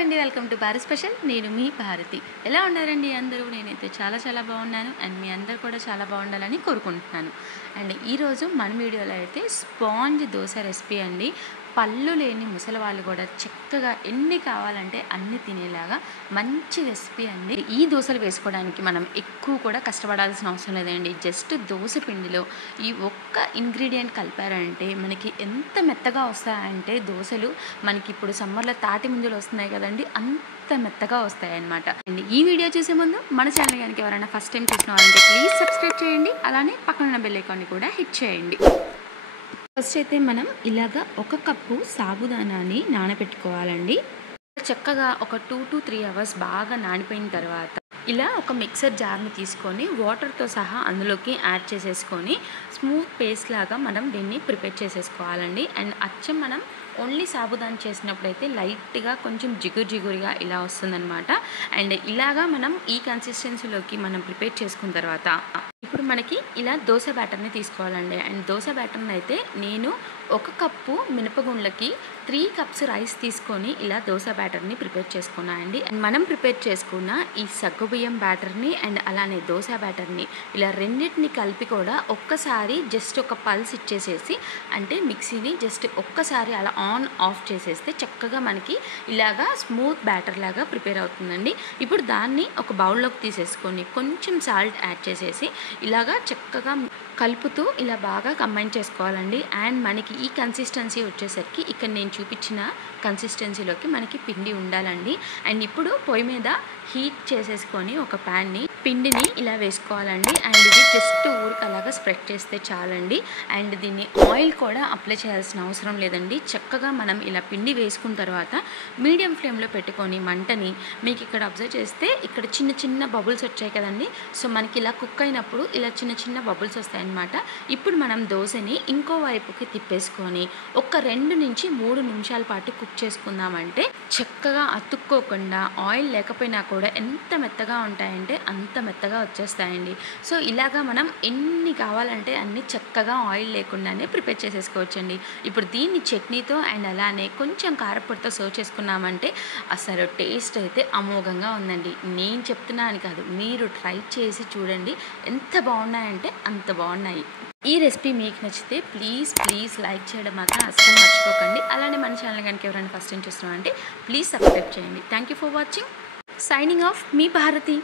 అండి, welcome to Bharat special. నేను మీ భారతి. ఎలా ఉన్నారండి అందరూ? నేనైతే చాలా బాగున్నాను అండ్ మీ అందరూ కూడా చాలా బాగుండాలని కోరుకుంటున్నాను. అండ్ ఈరోజు మన వీడియోలో అయితే స్పాంజ్ దోశ రెసిపీ అండి. పళ్ళు లేని ముసలి వాళ్ళు కూడా చక్కగా ఎన్ని కావాలంటే అన్ని తినేలాగా మంచి రెసిపీ అండి. ఈ దోశలు వేసుకోవడానికి మనం ఎక్కువ కూడా కష్టపడాల్సిన అవసరం లేదండి. జస్ట్ దోశ పిండిలో ఈ ఒక్క ఇంగ్రీడియంట్ కలిపారంటే మనకి ఎంత మెత్తగా వస్తాయంటే దోశలు మనకి ఇప్పుడు సమ్మర్లో తాటి ముంజలు వస్తున్నాయి కదండి, అంత మెత్తగా వస్తాయి అన్నమాట. అండ్ ఈ వీడియో చూసే ముందు మన ఛానల్ కనుక ఎవరైనా ఫస్ట్ టైం చూసిన వాళ్ళంటే ప్లీజ్ సబ్స్క్రైబ్ చేయండి. అలానే పక్కన బెల్ ఐకాన్ని కూడా హిట్ చేయండి. ఫస్ట్ అయితే మనం ఇలాగా 1 కప్పు సాబుదానాన్ని నానబెట్టుకోవాలండి. చక్కగా ఒక 2 to 3 అవర్స్ బాగా నానిపోయిన తర్వాత ఇలా ఒక మిక్సర్ జార్ని తీసుకొని వాటర్తో సహా అందులోకి యాడ్ చేసేసుకొని స్మూత్ పేస్ట్ లాగా మనం దీన్ని ప్రిపేర్ చేసేసుకోవాలండి. అండ్ అచ్చం మనం ఓన్లీ సాబుదానా చేసినప్పుడైతే లైట్గా కొంచెం జిగురుగా ఇలా వస్తుందన్నమాట. అండ్ ఇలాగా మనం ఈ కన్సిస్టెన్సీలోకి మనం ప్రిపేర్ చేసుకున్న తర్వాత ఇప్పుడు మనకి ఇలా దోశ బ్యాటర్ని తీసుకోవాలండి. అండ్ దోశ బ్యాటర్ని అయితే నేను 1 కప్పు మినపగుండ్లకి 3 కప్స్ రైస్ తీసుకొని ఇలా దోశ బ్యాటర్ని ప్రిపేర్ చేసుకున్నాను అండి. అండ్ మనం ప్రిపేర్ చేసుకున్న ఈ సగ్గుబియ్యం బ్యాటర్ని అండ్ అలానే దోశ బ్యాటర్ని ఇలా రెండింటిని కలిపి కూడా ఒక్కసారి జస్ట్ ఒక పల్స్ ఇచ్చేసేసి అంటే మిక్సీని జస్ట్ ఒక్కసారి అలా ఆన్ ఆఫ్ చేసేస్తే చక్కగా మనకి ఇలాగా స్మూత్ బ్యాటర్ లాగా ప్రిపేర్ అవుతుందండి. ఇప్పుడు దాన్ని ఒక బౌల్లోకి తీసేసుకొని కొంచెం సాల్ట్ యాడ్ చేసేసి ఇలాగా చక్కగా కలుపుతూ ఇలా బాగా కంబైన్ చేసుకోవాలండి. అండ్ మనకి ఈ కన్సిస్టెన్సీ వచ్చేసరికి ఇక్కడ నేను చూపించిన కన్సిస్టెన్సీలోకి మనకి పిండి ఉండాలండి. అండ్ ఇప్పుడు పొయ్యి మీద హీట్ చేసేసుకొని ఒక ప్యాన్ని పిండిని ఇలా వేసుకోవాలండి. అండ్ ఇది జస్ట్ ఊరికలాగా స్ప్రెడ్ చేస్తే చాలండి. అండ్ దీన్ని ఆయిల్ కూడా అప్లై చేయాల్సిన అవసరం లేదండి. చక్కగా మనం ఇలా పిండి వేసుకున్న తర్వాత మీడియం ఫ్లేమ్లో పెట్టుకొని మంటని మీకు ఇక్కడ అబ్జర్వ్ చేస్తే ఇక్కడ చిన్న బబుల్స్ వచ్చాయి కదండి. సో మనకి ఇలా కుక్ అయినప్పుడు ఇలా చిన్న బబుల్స్ వస్తాయి అన్నమాట. ఇప్పుడు మనం దోశని ఇంకో వైపుకి తిప్పేసుకొని ఒక 2 నుంచి 3 నిమిషాల పాటు కుక్ చేసుకుందామంటే చక్కగా అతుక్కోకుండా ఆయిల్ లేకపోయినా కూడా ఎంత మెత్తగా ఉంటాయంటే అంత మెత్తగా వచ్చేస్తాయండి. సో ఇలాగా మనం ఎన్ని కావాలంటే అన్ని చక్కగా ఆయిల్ లేకుండానే ప్రిపేర్ చేసేసుకోవచ్చండి. ఇప్పుడు దీన్ని చట్నీతో అండ్ అలానే కొంచెం కారపొడితో సర్వ్ చేసుకున్నామంటే అసలు టేస్ట్ అయితే అమోఘంగా ఉందండి. నేను చెప్తున్నాను కాదు, మీరు ట్రై చేసి చూడండి. ఎంత బాగున్నాయంటే అంత బాగున్నాయి. ఈ రెసిపీ మీకు నచ్చితే ప్లీజ్ లైక్ చేయడం మాత్రం అస్సలు మర్చిపోకండి. అలానే మన ఛానల్ కనుక ఎవరైనా ఫస్ట్ టైం చూస్తున్నారంటే ప్లీజ్ సబ్స్క్రైబ్ చేయండి. Thank you for watching. Signing off మీ భారతి.